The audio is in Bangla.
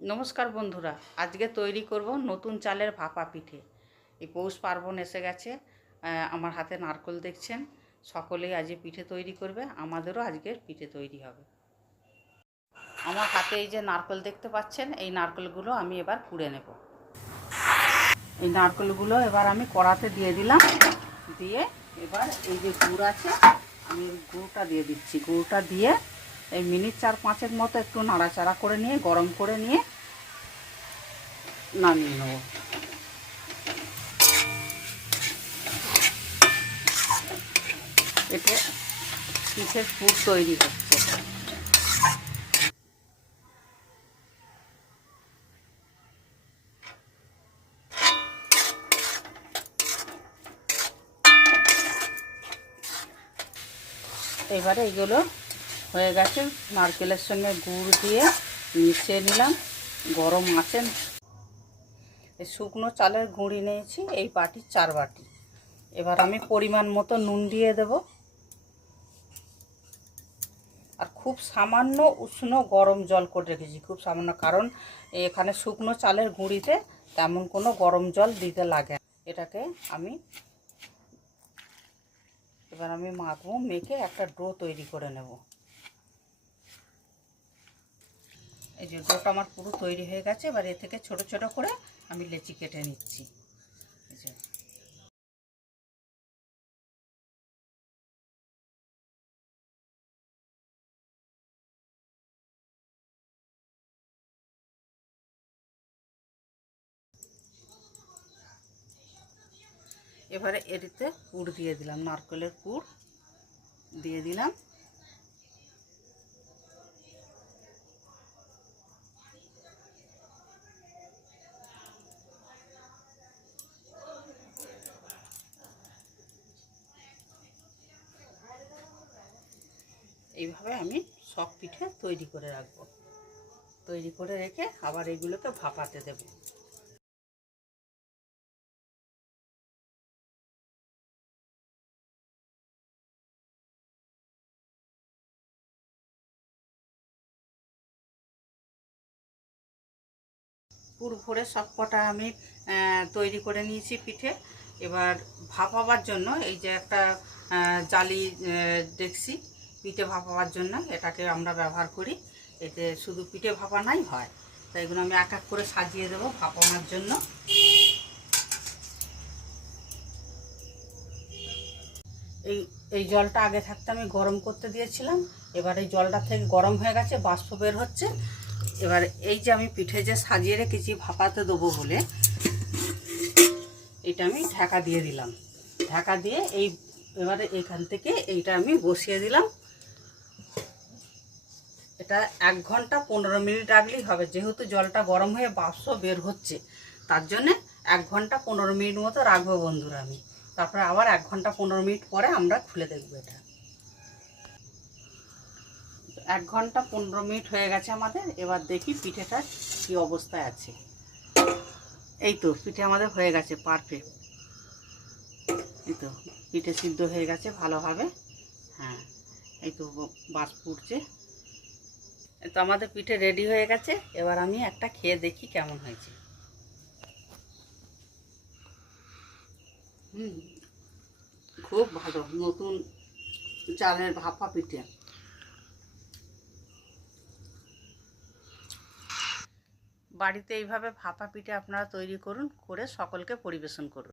নমস্কার বন্ধুরা, আজকে তৈরি করব নতুন চালের ভাপা পিঠে। এই পৌষ পার্বণ এসে গেছে। আমার হাতে নারকেল দেখছেন। সকলেই আজকে পিঠে তৈরি করবে, আমাদেরও আজকের পিঠে তৈরি হবে। আমার হাতে এই যে নারকেল দেখতে পাচ্ছেন, এই নারকেলগুলো আমি এবার কুড়ে নেব। এই নারকেলগুলো এবার আমি কড়াতে দিয়ে দিলাম। দিয়ে এবার এই যে গুড় আছে, আমি গুড়টা দিয়ে দিচ্ছি। গুড়টা দিয়ে এই মিনিট 4-5 মতো একটু নাড়াচাড়া করে নিয়ে গরম করে নিয়ে নামিয়ে নেব। এতে পিঠের পুর তৈরি হচ্ছে। এবারে এগুলো হয়ে গেছে, নারকেলের সঙ্গে গুড় দিয়ে মিশিয়ে নিলাম। গরম আছে। এই শুকনো চালের গুঁড়ি নিয়েছি এই বাটির 4 বাটি। এবার আমি পরিমাণ মতো নুন দিয়ে দেব। আর খুব সামান্য উষ্ণ গরম জল করে রেখেছি, খুব সামান্য, কারণ এখানে শুকনো চালের গুঁড়িতে তেমন কোনো গরম জল দিতে লাগে না। এটাকে এবার আমি মাখবো, মেখে একটা ডো তৈরি করে নেব। এই যে ডোটা আমার পুরো তৈরি হয়ে গেছে। এবার এ থেকে ছোট ছোট করে আমি লেচি কেটে নিচ্ছি। এবারে এটিতে পুর দিয়ে দিলাম, নারকেলের পুর দিয়ে দিলাম। এইভাবে আমি সব পিঠে তৈরি করে রাখবো। তৈরি করে রেখে আবার এগুলোকে ভাপাতে দেব। পুর ভরে সব কটা আমি তৈরি করে নিয়েছি পিঠে। এবার ভাপাবার জন্য এই যে একটা জালি ডেকসি, পিঠে ভাপাবার জন্য এটাকে আমরা ব্যবহার করি। এতে শুধু পিঠে ভাপানাই হয়, তাই এগুলো আমি এক এক করে সাজিয়ে দেবো ভাপানোর জন্য। এই এই জলটা আগে থাকতে আমি গরম করতে দিয়েছিলাম। এবার এই জলটা থেকে গরম হয়ে গেছে, বাষ্প বের হচ্ছে। এবার এই যে আমি পিঠে যে সাজিয়ে রেখেছি ভাপাতে দেবো বলে, এটা আমি ঢাকা দিয়ে দিলাম। ঢাকা দিয়ে এবারে এখান থেকে এইটা আমি বসিয়ে দিলাম। এটা 1 ঘন্টা 15 মিনিট রাখলেই হবে, যেহেতু জলটা গরম হয়ে বাষ্প বের হচ্ছে, তার জন্যে 1 ঘন্টা 15 মিনিট মতো রাখবো বন্ধুরা আমি। তারপরে আবার 1 ঘন্টা 15 মিনিট পরে আমরা খুলে দেখবো। এটা 1 ঘন্টা 15 মিনিট হয়ে গেছে আমাদের। এবার দেখি পিঠেটা কি অবস্থায় আছে। এই তো পিঠে আমাদের হয়ে গেছে পারফেক্ট। এই তো পিঠে সিদ্ধ হয়ে গেছে ভালোভাবে। হ্যাঁ, এই তো বাষ্প উঠছে। তো আমাদের পিঠে রেডি হয়ে গেছে। এবার আমি একটা খেয়ে দেখি কেমন হয়েছে। খুব ভালো নতুন চালের ভাপা পিঠে। বাড়িতে এইভাবে ভাপা পিঠে আপনারা তৈরি করুন, করে সকলকে পরিবেশন করুন।